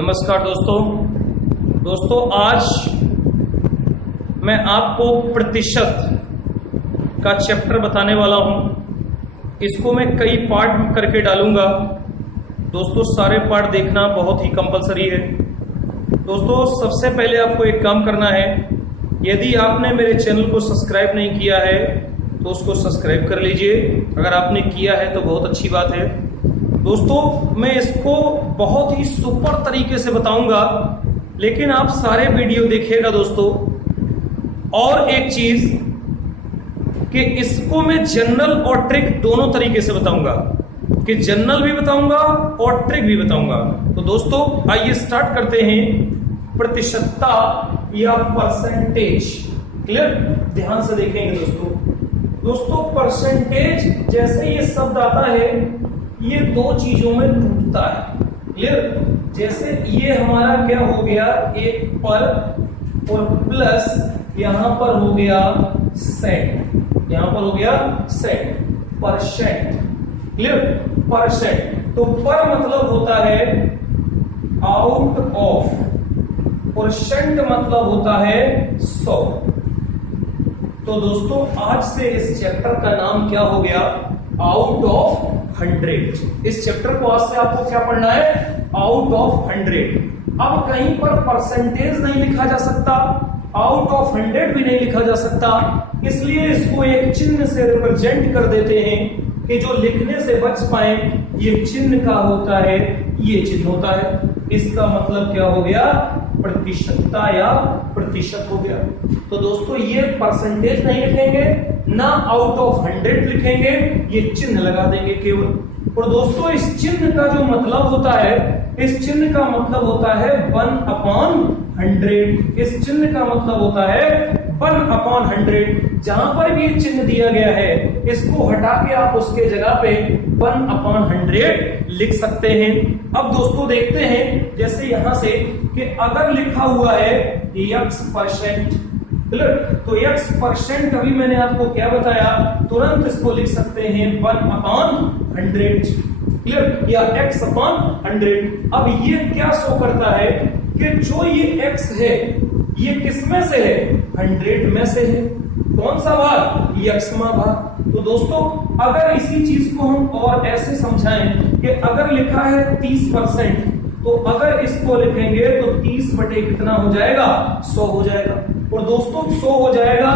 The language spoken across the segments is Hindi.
नमस्कार दोस्तों आज मैं आपको प्रतिशत का चैप्टर बताने वाला हूं। इसको मैं कई पार्ट करके डालूंगा। दोस्तों सारे पार्ट देखना बहुत ही कंपलसरी है। दोस्तों सबसे पहले आपको एक काम करना है, यदि आपने मेरे चैनल को सब्सक्राइब नहीं किया है तो उसको सब्सक्राइब कर लीजिए। अगर आपने किया है तो बहुत अच्छी बात है। दोस्तों मैं इसको बहुत ही सुपर तरीके से बताऊंगा, लेकिन आप सारे वीडियो देखिएगा दोस्तों। और एक चीज कि इसको मैं जनरल और ट्रिक दोनों तरीके से बताऊंगा, कि जनरल भी बताऊंगा और ट्रिक भी बताऊंगा। तो दोस्तों आइए स्टार्ट करते हैं। प्रतिशतता या परसेंटेज, क्लियर? ध्यान से देखेंगे दोस्तों परसेंटेज जैसे ये शब्द आता है ये दो चीजों में टूटता है, क्लियर? जैसे ये हमारा क्या हो गया, एक पर और प्लस यहां पर हो गया सेंट, यहां पर हो गया सेंट, परसेंट, क्लियर? परसेंट तो पर मतलब होता है आउट ऑफ, और सेंट मतलब होता है 100। तो दोस्तों आज से इस चैप्टर का नाम क्या हो गया, आउट ऑफ 100। इस चैप्टर को आज से आपको क्या पढ़ना है, आउट ऑफ 100। अब कहीं पर परसेंटेज नहीं लिखा जा सकता, आउट ऑफ 100 भी नहीं लिखा जा सकता, इसलिए इसको एक चिन्ह से रिप्रेजेंट कर देते हैं कि जो लिखने से बच पाए। ये चिन्ह का होता है, ये चिन्ह होता है। इसका मतलब क्या हो गया, प्रतिशतता या प्रतिशत हो गया। तो दोस्तों ये परसेंटेज नहीं लिखेंगे ना आउट ऑफ 100 लिखेंगे, ये चिन्ह लगा देंगे केवल। और दोस्तों इस चिन्ह का जो मतलब होता है, इस चिन्ह का मतलब होता है 1/100। इस चिन्ह का मतलब होता है 1/100। जहां पर भी चिन्ह दिया गया है इसको हटा के आप उसके जगह पे 1/100 लिख सकते हैं। अब दोस्तों देखते हैं, जैसे यहां से कि अगर लिखा हुआ है x%, तो x% अभी मैंने आपको क्या बताया, तुरंत इसको लिख सकते हैं 1/100, क्लियर? या x/100। अब ये क्या शो करता है कि जो ये x है ये किस में से है, 100 में से है। कौन सा भाग, यक्षमा भाग। तो दोस्तों अगर इसी चीज को हम और ऐसे समझाएं कि अगर लिखा है 30%, तो अगर इसको लिखेंगे तो 30 बटे कितना हो जाएगा, 100 हो जाएगा। और दोस्तों 100 हो जाएगा।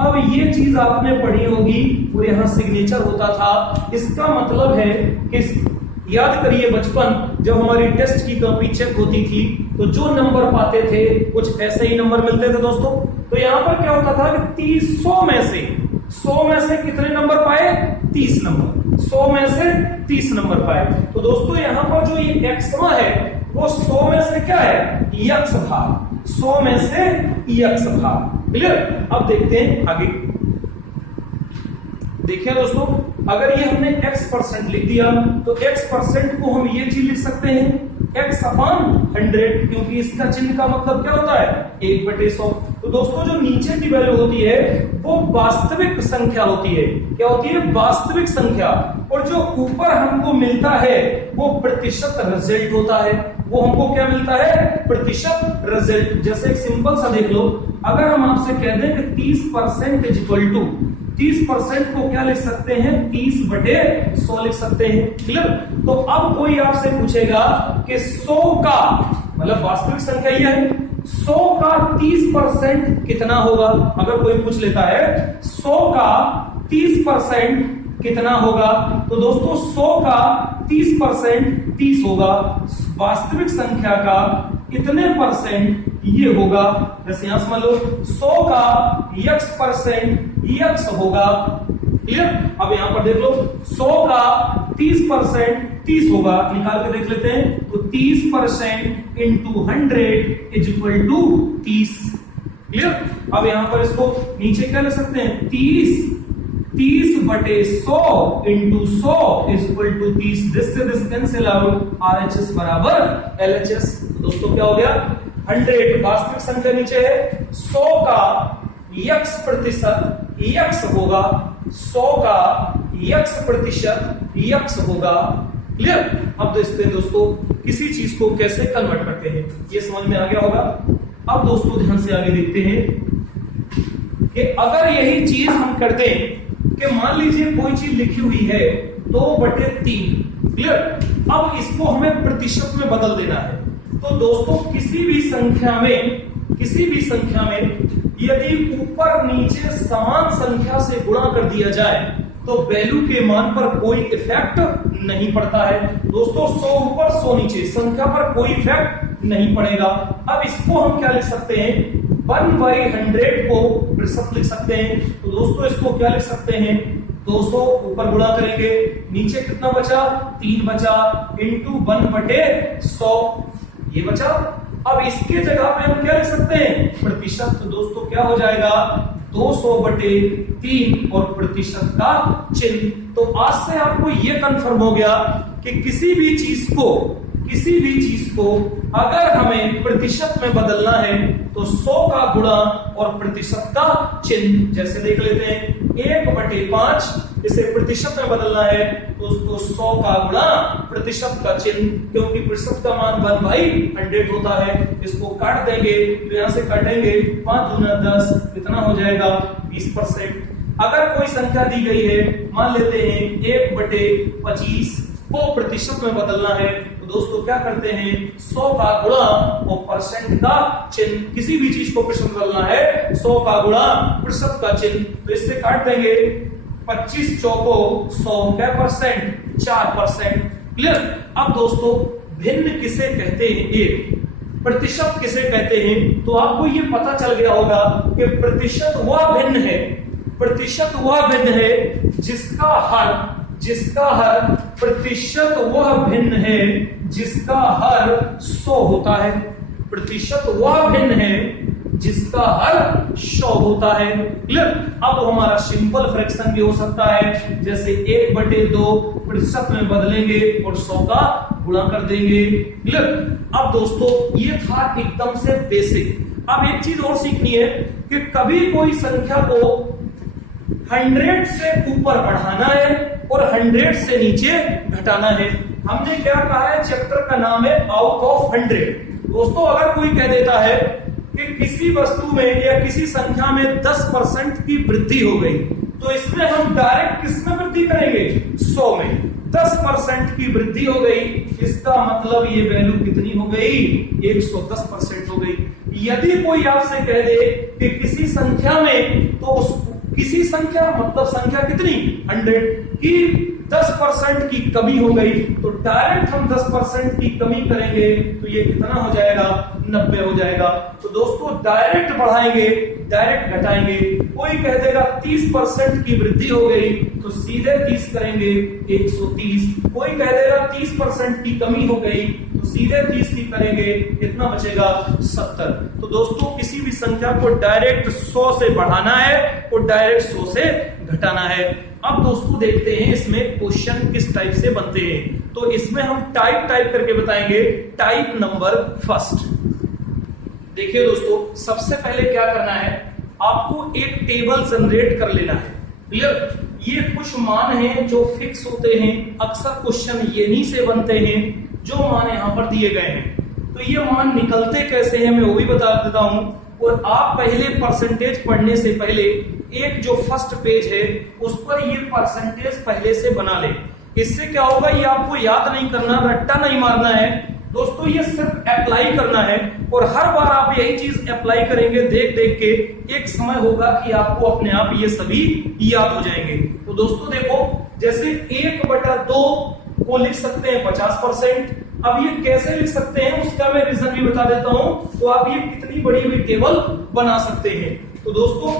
अब ये चीज आपने पढ़ी होगी और यहां सिग्नेचर होता था। इसका मतलब है कि याद करिए बचपन जब हमारी टेस्ट की कॉपी चेक होती थी तो जो नंबर पाते थे कुछ ऐसे ही नंबर मिलते थे दोस्तों। तो यहां पर क्या होता था कि 100 में से कितने नंबर पाए, 30 नंबर। 100 में से 30 नंबर पाए। तो दोस्तों यहां पर जो ये एक्समा है वो 100 में से क्या है, यक्ष भाग। 100 में से यक्ष भाग, क्लियर? अब देखते हैं आगे। देखिए दोस्तों अगर ये हमने x% लिख दिया तो x% को हम ये चीज लिख सकते हैं x/100, क्योंकि इसका चिन्ह का मतलब क्या होता है, 1/100। तो दोस्तों जो नीचे की वैल्यू होती है वो वास्तविक संख्या होती है। क्या होती है, वास्तविक संख्या। और जो ऊपर हमको मिलता है वो प्रतिशत रिजल्ट होता है। वो हमको क्या मिलता है, प्रतिशत रिजल्ट। जैसे एक सिंपल सा देख लो, अगर हम आपसे कह दें कि 30% इज इक्वल टू, 30% को क्या लिख सकते हैं, 30/100 लिख सकते हैं, क्लियर? तो अब कोई आपसे पूछेगा कि 100 का मतलब वास्तविक संख्या ये है, 100 का 30% कितना होगा। अगर कोई पूछ लेता है 100 का 30% कितना होगा, तो दोस्तों 100 का 30% 30 होगा। वास्तविक संख्या का इतने परसेंट ये होगा। जैसे यहां समझ लो 100 का x% यक्ष होगा, क्लियर? अब यहां पर देख लो 100 का 30% 30 होगा, निकाल के देख लेते हैं। तो 30% into 100 is equal to 30, clear? अब यहां पर इसको नीचे क्या ले सकते हैं, 30/100 into 100 is equal to 30। This से दिस कैंसिल आउट, RHS बराबर LHS। दोस्तों क्या हो गया, 100 वास्तविक संख्या नीचे है, 100 का x% यक्ष होगा, 100 का x% यक्ष होगा, क्लियर। अब देखते हैं दोस्तों किसी चीज को कैसे कन्वर्ट करते हैं, ये समझ में आ गया होगा। अब दोस्तों ध्यान से आगे देखते हैं कि अगर यही चीज हम कर दें कि मान लीजिए कोई चीज लिखी हुई है 2/3, क्लियर। अब इसको हमें प्रतिशत में बदल देना है। तो दोस्तों किसी भी संख्या में यदि ऊपर नीचे समान संख्या से गुणा कर दिया जाए तो वैल्यू के मान पर कोई इफेक्ट नहीं पड़ता है। दोस्तों 100 ऊपर 100 नीचे संख्या पर कोई इफेक्ट नहीं पड़ेगा। अब इसको हम क्या लिख सकते हैं, 1/100 को प्रतिशत लिख सकते हैं। तो दोस्तों इसको क्या लिख सकते हैं, 200 ऊपर गुणा करेंगे, नीचे कितना बचा, 3 बचा, इंटू 1/100 ये बचा। अब इसके जगह पे हम क्या लिख सकते हैं, प्रतिशत। तो दोस्तों क्या हो जाएगा, 200/3 और प्रतिशत का चिन्ह। तो आज से आपको यह कंफर्म हो गया कि किसी भी चीज को अगर हमें प्रतिशत में बदलना है तो 100 का गुणा और प्रतिशत का चिन्ह। जैसे देख लेते हैं 1/5 इसे प्रतिशत में बदलना है तो उसको 100 का गुणा प्रतिशत का चिन्ह, क्योंकि प्रतिशत का मान 1/100 होता है। इसको काट देंगे तो यहां से काटेंगे 5 दूना 10, कितना हो जाएगा 20%। अगर कोई संख्या दी गई है, मान लेते हैं 1/25 को प्रतिशत में बदलना है तो दोस्तों क्या करते हैं, 100 का गुणा और परसेंट का चिन्ह। किसी भी चीज को प्रतिशत में बदलना है 100 का गुणा प्रतिशत का चिन्ह, तो इससे काट देंगे 25 चौको 100 क्या परसेंट, 4%। क्लियर। अब दोस्तों भिन्न किसे कहते हैं, एक प्रतिशत किसे कहते हैं, तो आपको ये पता चल गया होगा कि प्रतिशत वह भिन्न है जिसका हर प्रतिशत वह भिन्न है जिसका हर 100 होता है। प्रतिशत वह भिन्न है जिसका हर 100 होता है। क्लियर। अब हमारा सिंपल फ्रैक्शन भी हो सकता है, जैसे 1/2 प्रतिशत में बदलेंगे और 100 का गुणा कर देंगे। क्लियर। अब दोस्तों ये था एकदम से बेसिक। अब एक चीज और सीखनी है कि कभी कोई संख्या को 100 से ऊपर बढ़ाना है और 100 से नीचे घटाना है। हमने क्या कहा है, चैप्टर का नाम है आउट ऑफ 100। दोस्तों अगर कोई कह देता है कि किसी वस्तु में या किसी संख्या में 10% की वृद्धि हो गई, तो इसमें हम डायरेक्ट किसमें वृद्धि करेंगे, 100 में। 10% की वृद्धि हो गई, इसका मतलब ये वैल्यू कितनी हो गई, 110% हो गई। यदि कोई आपसे कह दे कि किसी संख्या में, तो किसी संख्या मतलब संख्या कितनी, 100 की 10% की कमी हो गई, तो डायरेक्ट हम 10% की कमी करेंगे तो ये कितना हो जाएगा, 90 हो जाएगा। तो दोस्तों डायरेक्ट बढ़ाएंगे, डायरेक्ट घटाएंगे। कोई कह देगा 30% की वृद्धि हो गई, तो सीधे 30 करेंगे 130। कोई कह देगा 30% की कमी हो गई, तो सीधे 30 की करेंगे, कितना बचेगा, 70। तो दोस्तों किसी भी संख्या को डायरेक्ट 100 से बढ़ाना है और डायरेक्ट 100 से घटाना है। अब दोस्तों देखते हैं इसमें क्वेश्चन किस टाइप से बनते हैं। तो इसमें हम टाइप करके बताएंगे। Type number first. देखिए दोस्तों सबसे पहले क्या करना है, आपको एक टेबल जनरेट कर लेना है। क्लियर। ये कुछ मान हैं जो फिक्स होते हैं, अक्सर क्वेश्चन यहीं से बनते हैं, जो मान यहां पर दिए गए हैं। तो ये मान निकलते कैसे हैं मैं वो भी बता देता हूं। और आप पहले परसेंटेज पढ़ने से पहले एक जो फर्स्ट पेज है उस पर ये परसेंटेज पहले से बना ले। इससे क्या होगा, ये आपको याद नहीं करना, रट्टा नहीं मारना है दोस्तों, ये सिर्फ अप्लाई करना है। और हर बार आप यही चीज अप्लाई करेंगे देख देख के, एक समय होगा कि आपको अपने आप ये सभी याद हो जाएंगे। तो दोस्तों देखो, जैसे 1/2 को लिख सकते हैं 50%। अब ये कैसे लिख सकते हैं उसका मैं रीजन भी बता देता हूं, तो आप ये कितनी बड़ी हुई टेबल बना सकते हैं। तो दोस्तों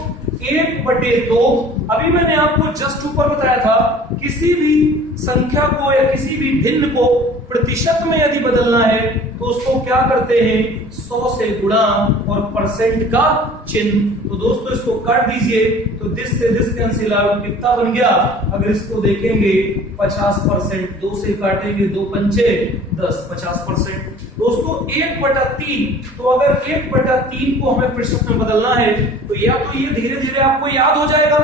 1/2, अभी मैंने आपको जस्ट ऊपर बताया था, किसी भी संख्या को या किसी भी भिन्न को प्रतिशत में यदि बदलना है तो उसको क्या करते हैं, 100 से गुणा और परसेंट का चिन्ह। तो दोस्तों इसको काट दीजिए, तो दिस से दिस कैंसिल आउट, कितना बन गया, अगर इसको देखेंगे 50%, 2 से काटेंगे 2 पंचे 10, 50%। दोस्तों 1/3, तो अगर 1/3 को हमें प्रतिशत में बदलना है तो या तो ये धीरे धीरे आपको याद हो जाएगा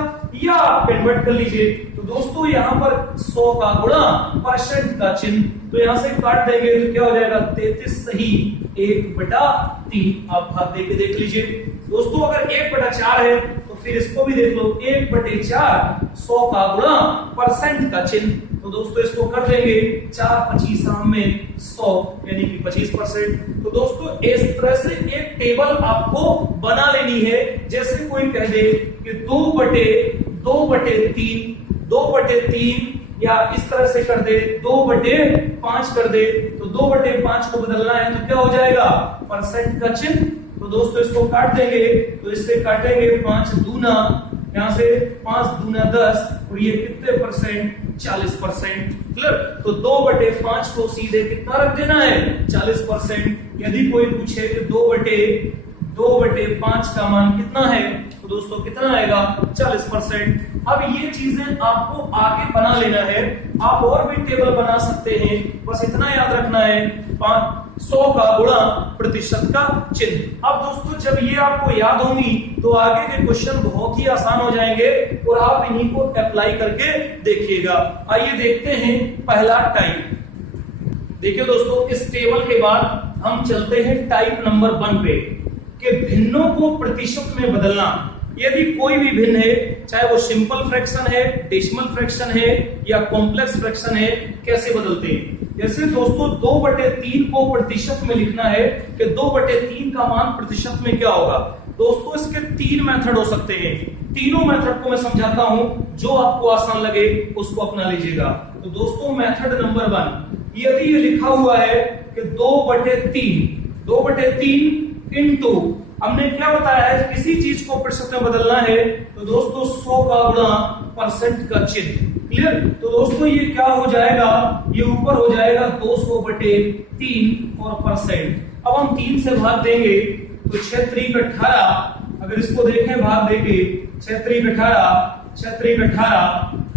या आप कन्वर्ट कर लीजिए। तो दोस्तों यहाँ पर 100 का गुणा परसेंट का चिन्ह, तो यहां से काट देंगे तो क्या हो जाएगा 33 सही 1/3। आप भाग देके देख लीजिए दोस्तों, अगर 1/4 है तो फिर इसको भी देख लो 1/4 100 का गुणा परसेंट का चिन्ह, तो दोस्तों इसको कर देंगे 4 25 में 100 यानी कि 25%। तो दोस्तों इस तरह से एक टेबल आपको बना लेनी है। जैसे कोई कह दे कि 2/3 या इस तरह से कर दे 2/5 कर दे, तो 2/5 को बदलना है तो क्या हो जाएगा परसेंट का चिन्ह। तो दोस्तों इसको काट देंगे, तो इससे काटेंगे 5 दूना, यहां से 5 दूना 10 और ये कितने परसेंट 40%। क्लियर? तो 2/5 को सीधे कितना रख देना है 40%। यदि कोई पूछे कि 2/5 का मान कितना है तो दोस्तों कितना आएगा 40%। अब ये चीजें आपको आगे बना लेना है, आप और भी टेबल बना सकते हैं, बस इतना याद रखना है 100 का गुणा प्रतिशत का चिन्ह। अब दोस्तों जब ये आपको याद होंगी तो आगे के क्वेश्चन बहुत ही आसान हो जाएंगे और आप इन्हीं को अप्लाई करके देखिएगा। आइए देखते हैं पहला टाइप। देखिए दोस्तों, इस टेबल के बाद हम चलते हैं टाइप नंबर 1 पे कि भिन्नों को प्रतिशत में बदलना। यदि कोई भी भिन्न है, चाहे वो सिंपल फ्रैक्शन है, डेसिमल फ्रैक्शन है या कॉम्प्लेक्स फ्रैक्शन है, कैसे बदलते हैं। जैसे दोस्तों 2/3 को प्रतिशत में लिखना है कि 2/3 का मान प्रतिशत में क्या होगा। दोस्तों इसके 3 मेथड हो सकते हैं, तीनों मेथड को मैं समझाता हूं, जो आपको आसान लगे उसको अपना लीजिएगा। तो दोस्तों मेथड नंबर 1, यदि ये लिखा हुआ है कि 2/3 इंटू, हमने क्या बताया है किसी चीज को प्रतिशत में बदलना है तो दोस्तों 100 का गुणा परसेंट का चिन्ह। क्लियर? तो दोस्तों ये क्या हो जाएगा, ये ऊपर हो जाएगा 200/3 और परसेंट। अब हम 3 से भाग देंगे तो 6 3 18, अगर इसको देखें भाग देंगे 6 3 18,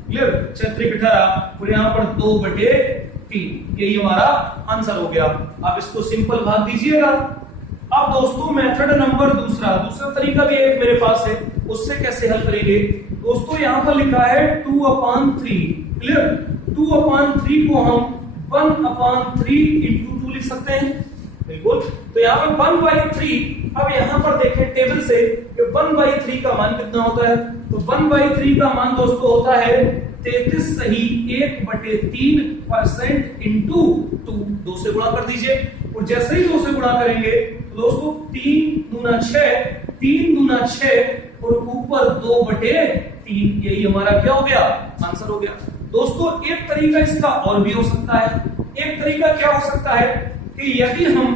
क्लियर 6 3 18 और यहाँ पर 2/3, यही हमारा आंसर हो गया। आप इसको सिंपल भाग दीजिएगा। अब दोस्तों मेथड नंबर दूसरा तरीका भी एक मेरे पास है, उससे कैसे हल करेंगे। दोस्तों यहां पर लिखा है 2/3, क्लियर 2/3 को हम 1/3 इंटू 2 लिख सकते हैं, बिल्कुल। तो यहाँ पर 1/3, अब यहाँ पर देखें टेबल से कि 1/3 का मान कितना होता है, तो 1/3 का मान दोस्तों होता है 33 सही 1/3% इंटू 2 से गुणा कर दीजिए। और जैसे ही 2 से गुणा करेंगे तो दोस्तों 3 दूना 6 और ऊपर 2/3, यही हमारा क्या हो गया आंसर हो गया। दोस्तों एक तरीका इसका और भी हो सकता है। एक तरीका क्या हो सकता है कि यदि हम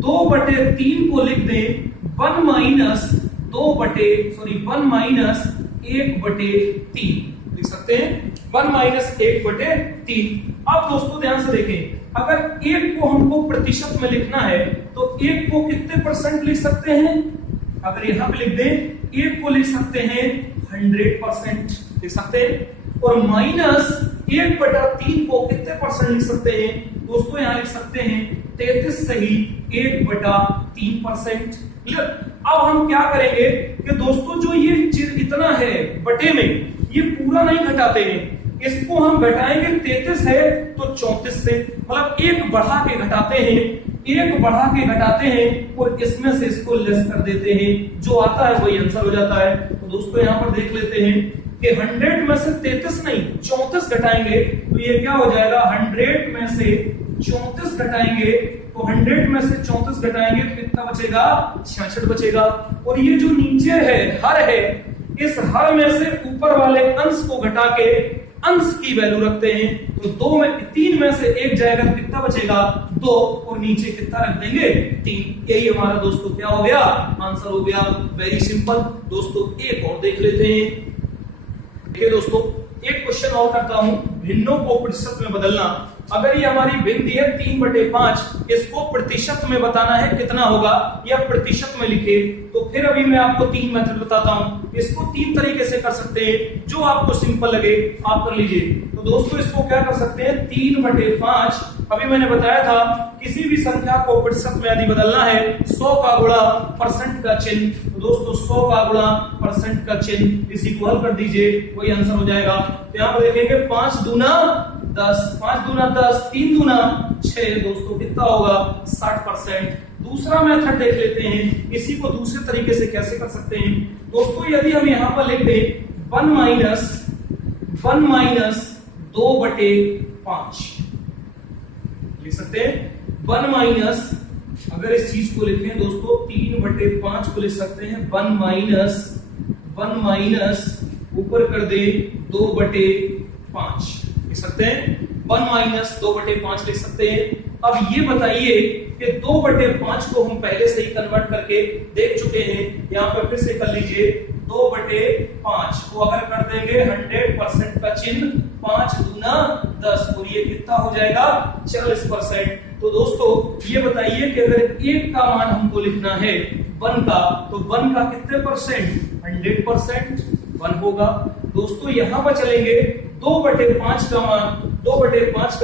2/3 को लिख दें 1 माइनस 1/3 लिख सकते हैं, 1 माइनस 1/3। अब दोस्तों ध्यान से देखें, अगर 1 को हमको प्रतिशत में लिखना है तो 1 को कितने परसेंट लिख सकते हैं, अगर यहां पे लिख दें 1 को लिख सकते हैं 100% लिख सकते हैं, और माइनस 1/3 को कितने परसेंट लिख सकते हैं दोस्तों, यहां लिख सकते हैं 33 सही 1/3%। क्लियर? अब हम क्या करेंगे कि दोस्तों जो ये इतना है बटे में, ये पूरा नहीं घटाते हैं, इसको हम घटाएंगे 33 है तो 34 से, मतलब 1 बढ़ा के घटाते हैं और इसमें से इसको लेस कर देते हैं, जो आता है वही आंसर हो जाता है। तो दोस्तों यहां पर देख लेते हैं कि 100 में से 33 नहीं 34 घटाएंगे तो ये क्या हो जाएगा, 100 में से 34 घटाएंगे तो 100 में से 34 घटाएंगे तो कितना बचेगा 66 बचेगा। और ये जो नीचे है हर है, इस हर में से ऊपर वाले अंश को घटा के अंश की वैल्यू रखते हैं, तो 3 में से 1 जाएगा तो कितना बचेगा 2 और नीचे कितना रख देंगे 3। यही हमारा दोस्तों क्या हो गया आंसर हो गया। Very simple. दोस्तों एक और देख लेते हैं। देखिए दोस्तों एक क्वेश्चन और करता हूं, भिन्नों को प्रतिशत में बदलना। अगर ये हमारी भिन्न दी है 3/5, इसको प्रतिशत में बताना है कितना होगा, या प्रतिशत में लिखे, तो फिर अभी मैं आपको 3 मेथड बताता हूं। इसको 3 तरीके से कर सकते हैं, जो आपको सिंपल लगे आप कर लीजिए। तो दोस्तों इसको क्या कर सकते हैं, 3/5 अभी मैंने बताया था किसी भी संख्या को प्रतिशत में यदि बदलना है 100 का गुणा परसेंट का चिन्ह, तो दोस्तों 100 का गुणा परसेंट का चिन्ह, इसी को हल कर दीजिए, वही आंसर हो जाएगा। तो यहाँ पर देखेंगे 5 दूना 10, 5 दूना 10, 3 दूना 6, दोस्तों कितना होगा 60%। दूसरा मेथड देख लेते हैं, इसी को दूसरे तरीके से कैसे कर सकते हैं। दोस्तों यदि हम यहां पर लिख दें 1 माइनस 2/5 लिख सकते हैं। 1 माइनस, अगर इस चीज को लिखें दोस्तों 3/5 को लिख सकते हैं। 1 माइनस ऊपर कर दे 2/5 लिख सकते हैं। 1 माइनस 2/5 लिख सकते हैं। अब ये बताइए कि 2/5 को हम पहले से ही कन्वर्ट करके देख चुके हैं, यहां पर फिर से कर लीजिए। 2/5 को अगर कर देंगे 100% का चिन्ह, 5 दूना 10, और ये कितना हो जाएगा 40%। तो दोस्तों ये बताइए कि अगर 1 का मान हमको लिखना है 1 का, तो 1 का कितने परसेंट, 100% 1 होगा। दोस्तों यहां पर चलेंगे 2/5 का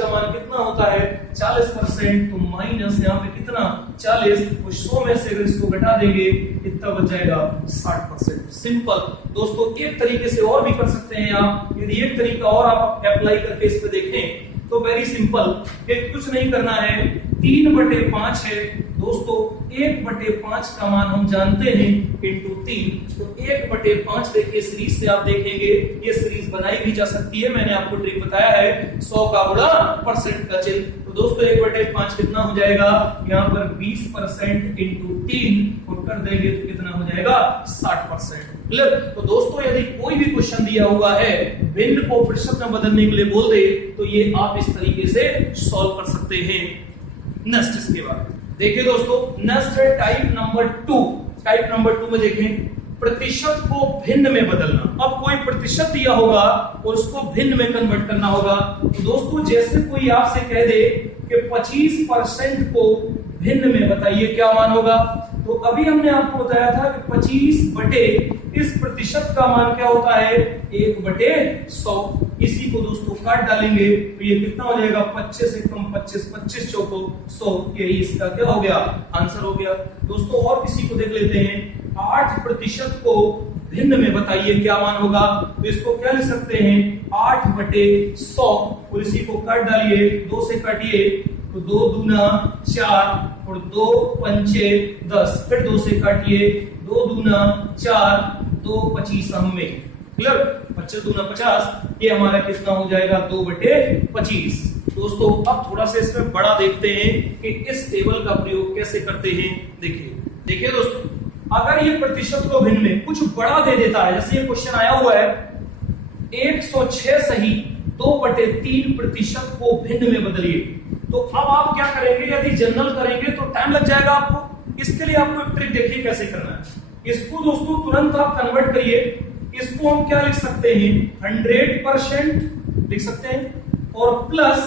मान कितना होता है 40%, तो माइनस यहाँ पे कितना 40, तो 100 में से अगर इसको घटा देंगे कितना बच जाएगा 60%। सिंपल दोस्तों, एक तरीके से और भी कर सकते हैं आप। यदि एक तरीका और आप अप्लाई करके इस पे देखें तो वेरी सिंपल, कुछ नहीं करना है, 3/5 है दोस्तों, 1/5 का मान हम जानते हैं इंटू 3, तो 1/5 देखिए सीरीज से आप देखेंगे ये सीरीज बनाई भी जा सकती है, मैंने आपको ट्रिक बताया है 100 का गुणा परसेंट का चिन्ह। तो दोस्तों 1/5 कितना हो जाएगा, यहाँ पर 20% इंटू 3 और कर देंगे तो कितना हो जाएगा 60%। क्लियर। तो दोस्तों यदि कोई भी क्वेश्चन दिया हुआ है भिन्न को प्रतिशत में बदलने के लिए बोल दे, तो ये आप इस तरीके से सॉल्व कर सकते हैं। नेक्स्ट इसके बाद देखिए दोस्तों, नेक्स्ट है टाइप नंबर 2। टाइप नंबर 2 में देखें प्रतिशत को भिन्न में बदलना। अब कोई प्रतिशत दिया होगा और उसको भिन्न में कन्वर्ट करना होगा। तो दोस्तों जैसे कोई आपसे कह दे कि 25% को भिन्न में बताइए क्या मान होगा, तो अभी हमने आपको बताया था कि 25 बटे इस प्रतिशत का मान क्या होता है 1/100। इसी को दोस्तों काट डालेंगे तो ये कितना हो जाएगा 25 से कम 25, 25 चौको 100, यही इसका क्या हो गया आंसर हो गया। दोस्तों और किसी को देख लेते हैं, 8% को भिन्न में बताइए क्या मान होगा, तो इसको क्या लिख सकते हैं 8/100, और इसी को काट डालिए, 2 से काटिए तो 2 दूना 4 और 2 पंचे 10, फिर 2 से काटिए, 2 दूना 4, 2 25 में क्लियर, 25 दूना 50, ये हमारा कितना हो जाएगा 2/25। दोस्तों अब थोड़ा सा इसमें बड़ा देखते हैं कि इस टेबल का प्रयोग कैसे करते हैं। देखिए दोस्तों, अगर ये प्रतिशत को भिन्न में कुछ बड़ा दे देता है, जैसे ये क्वेश्चन आया हुआ है 106 सही 2/3% को भिन्न में बदलिए, तो अब आप क्या करेंगे, यदि जनरल करेंगे तो टाइम लग जाएगा आपको। इसके लिए आपको एक ट्रिक देखिए कैसे करना है। इसको दोस्तों तुरंत आप कन्वर्ट करिए, इसको हम क्या लिख सकते हैं 100% लिख सकते हैं, और प्लस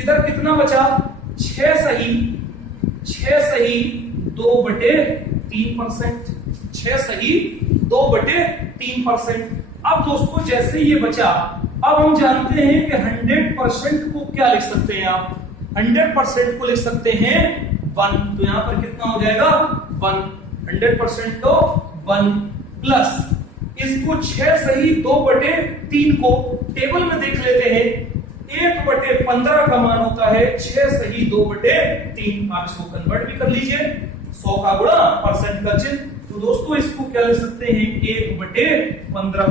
इधर कितना बचा 6 सही 2/3%, 6 सही 2/3%। अब दोस्तों जैसे ये बचा, अब हम जानते हैं कि 100% को क्या लिख सकते हैं आप, 100% को लिख सकते हैं 1, तो यहां पर कितना हो जाएगा 1, 100% तो 1 प्लस इसको 6 सही 2/3 को टेबल में देख लेते हैं, 1/15 का मान होता है 6 सही 2/3। आप इसको कन्वर्ट भी कर लीजिए, 100 का गुणा परसेंट का चिन्ह, तो दोस्तों इसको क्या लिख सकते हैं 1/15,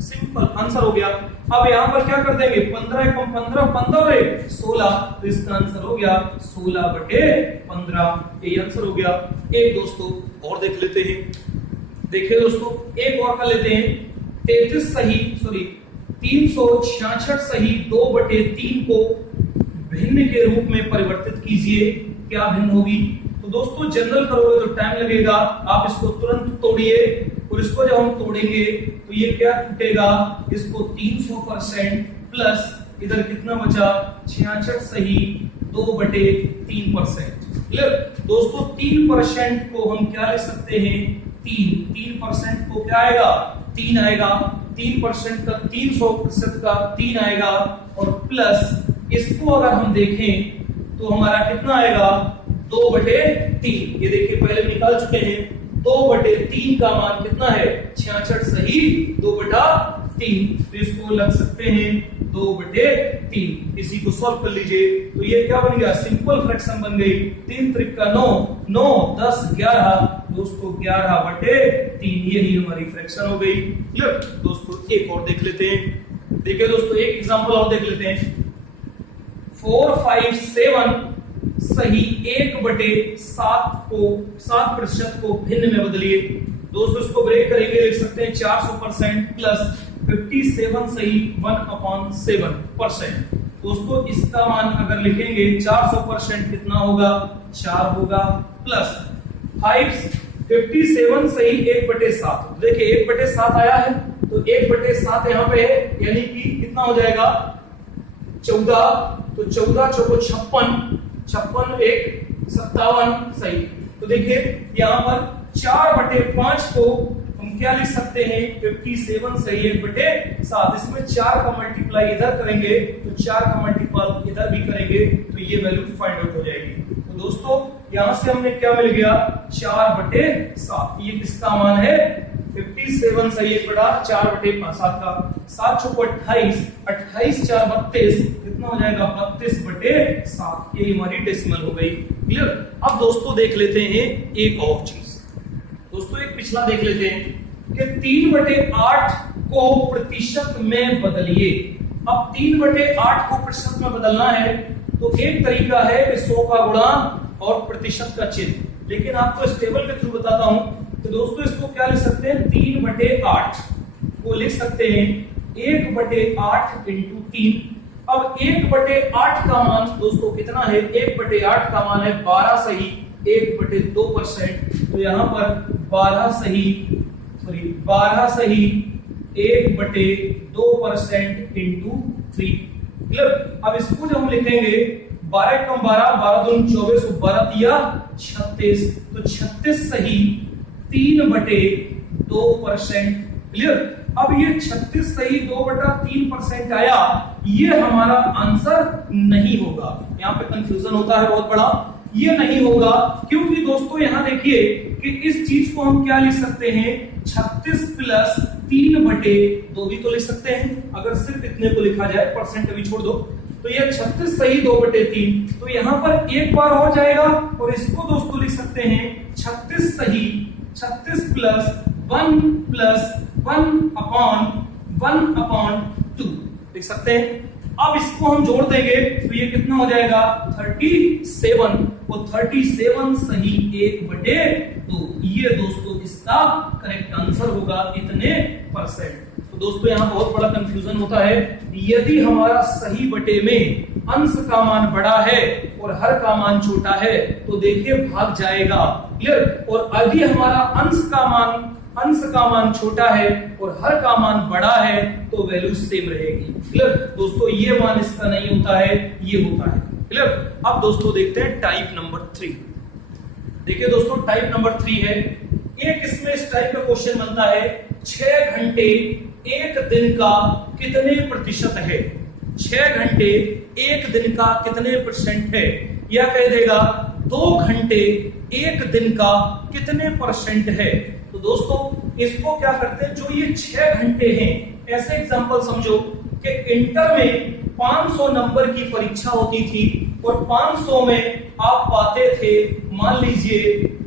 सिंपल आंसर हो गया। अब यहां पर क्या कर देंगे 15 कम 15, 15 16, तो इसका आंसर हो गया 16/15, ये आंसर हो गया। एक दोस्तों और देख लेते हैं, देखिए दोस्तों एक और कर लेते हैं, 366 सही 2/3 को भिन्न के रूप में परिवर्तित कीजिए, क्या भिन्न होगी। तो दोस्तों जनरल करोगे तो टाइम लगेगा, आप इसको तुरंत तोड़िए, और इसको जब हम तोड़ेंगे तो ये क्या टूटेगा, इसको 300% प्लस इधर कितना बचा 66 सही 2/3%। क्लियर। दोस्तों 3% को हम क्या ले सकते हैं 3% को क्या आएगा 3 आएगा, 3% का 300% का 3 आएगा, और प्लस इसको अगर हम देखें तो हमारा कितना आएगा 2/3। ये देखिए पहले निकाल चुके हैं, 2/3 का मान कितना है 66 सही 2/3। तो इसको लग सकते हैं 2/3। इसी को सॉल्व कर लीजिए तो ये क्या बन गया सिंपल फ्रैक्शन बन गई। 3 त्रिक का 9, 9 10 11 दोस्तों 11/3 यही हमारी फ्रैक्शन हो गई। क्लियर दोस्तों एक और देख लेते हैं। देखिए दोस्तों एक एग्जांपल और देख लेते हैं। 4 5 7 सही 1/7 को भिन्न में बदलिए। दोस्तों इसको ब्रेक करेंगे, लिख सकते हैं 400% प्लस 57 सही 1/7%। दोस्तों इसका मान अगर लिखेंगे 400% कितना होगा 4 होगा, प्लस 57 सही 1/7। देखिए 1/7 आया है तो 1/7 यहां पे है, यानी कि कितना हो जाएगा 14। तो 14 चौको 56, 56 1 57 सही। तो देखिए यहां पर 4/5 को हम क्या लिख सकते हैं 57 सही 1/7। इसमें 4 का मल्टीप्लाई इधर करेंगे तो 4 का मल्टीप्लाई इधर भी करेंगे तो ये वैल्यू फाइंड आउट हो जाएगी। तो दोस्तों यहां से हमने क्या मिल गया 4/7। ये किसका मान है 57 सही 1/4/7 का। 7 चौको 28, 28 4 32 कितना हो जाएगा 32/7। ये हमारी डेसिमल हो गई। क्लियर। अब दोस्तों देख लेते हैं एक और चीज। दोस्तों एक पिछला देख लेते हैं कि 3/8 को प्रतिशत में बदलिए। अब 3/8 को प्रतिशत में बदलना है तो एक तरीका है कि 100 का गुणा और प्रतिशत का चिन्ह। लेकिन आपको इस टेबल के थ्रू बताता हूं तो दोस्तों इसको क्या लिख सकते हैं 3/8 को लिख सकते हैं 1/8 इंटू 3। अब 1/8 का मान दोस्तों कितना है 1/8 का मान है 12 सही 1/2%। तो यहां पर 12 सही 1/2% इंटू 3। क्लियर। अब इसको जब हम लिखेंगे 12 कम 12 12 दूनी 24 12 दिया 36। तो 36 सही 3/2%। क्लियर। अब ये 36 सही 2/3% आया, ये हमारा आंसर नहीं होगा। यहां पे कंफ्यूजन होता है बहुत बड़ा, ये नहीं होगा क्योंकि दोस्तों यहां देखिए कि इस चीज को हम क्या लिख सकते हैं 36 प्लस 3/2 भी तो लिख सकते हैं अगर सिर्फ इतने को लिखा जाए, परसेंट अभी छोड़ दो। तो ये 36 सही 2/3 तो यहां पर एक बार और जाएगा और इसको दोस्तों लिख सकते हैं 36 सही 36 प्लस 1/1/2 लिख सकते हैं। अब इसको हम जोड़ देंगे तो ये कितना हो जाएगा 37 और 37 सही 1/2। ये दोस्तों इसका करेक्ट आंसर होगा इतने %। तो दोस्तों यहां बहुत बड़ा कंफ्यूजन होता है। यदि हमारा सही बटे में अंश का मान बड़ा है और हर का मान छोटा है तो देखिए भाग जाएगा। क्लियर। और यदि हमारा अंश का मान छोटा है और हर का मान बड़ा है तो वैल्यू सेम रहेगी। क्लियर। दोस्तों ये मान इसका नहीं होता है, ये होता है। क्लियर। अब दोस्तों देखते हैं टाइप नंबर 3। देखिए दोस्तों टाइप नंबर 3 है एक, इसमें इस टाइप का क्वेश्चन बनता है 6 घंटे एक दिन का कितने प्रतिशत है। 6 घंटे एक दिन का कितने % है, या कह देगा 2 घंटे एक दिन का कितने % है। तो दोस्तों इसको क्या करते हैं, जो ये 6 घंटे हैं, ऐसे एग्जांपल समझो कि इंटर में 500 नंबर की परीक्षा होती थी और 500 में आप पाते थे मान लीजिए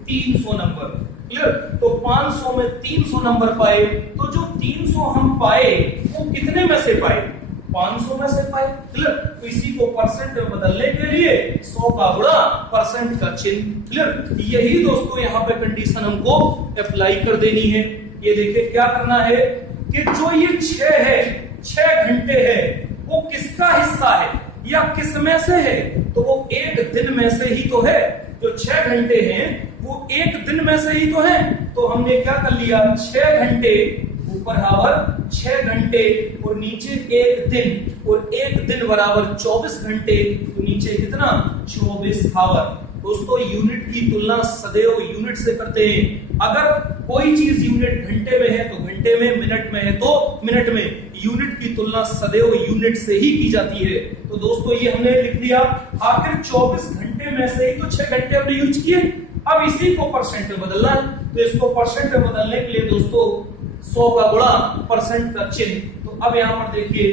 300 नंबर। क्लियर। तो 500 में 300 नंबर पाए तो जो 300 हम पाए वो कितने में से पाए 500 में से पाए। क्लियर। तो इसी को परसेंट में बदलने के लिए 100 का गुणा परसेंट का चिन्ह। क्लियर। यही दोस्तों यहाँ पे कंडीशन हमको अप्लाई कर देनी है। ये देखिए क्या करना है कि जो ये 6 घंटे है वो किसका हिस्सा है या किस में से है, तो वो एक दिन में से ही तो है। जो 6 घंटे हैं वो एक दिन में से ही तो है। तो हमने क्या कर लिया 6 घंटे ऊपर बराबर 6 घंटे और नीचे एक दिन, और एक दिन बराबर 24 घंटे तो नीचे कितना 24 आवर। दोस्तों यूनिट की तुलना सदैव यूनिट से करते हैं। अगर कोई चीज यूनिट घंटे में है तो घंटे में, मिनट में है तो मिनट में। यूनिट की तुलना सदैव यूनिट से ही की जाती है। तो दोस्तों ये हमने लिख दिया। आखिर 24 घंटे में से ही तो 6 घंटे हमने यूज किए। अब इसी को परसेंट में बदलना है, तो इसको परसेंट में बदलने के लिए दोस्तों 100 का गुणा परसेंट का चिन्ह। तो अब यहां पर देखिए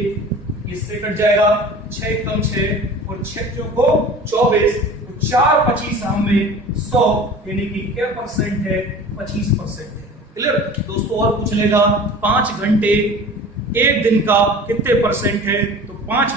इससे कट जाएगा 6 कम 6 और 6 को 24, 4 25 में 100 यानी कि क्या परसेंट है? 25% है। क्लियर दोस्तों? और पूछ लेगा 5 घंटे 1 दिन का कितने परसेंट है? तो 5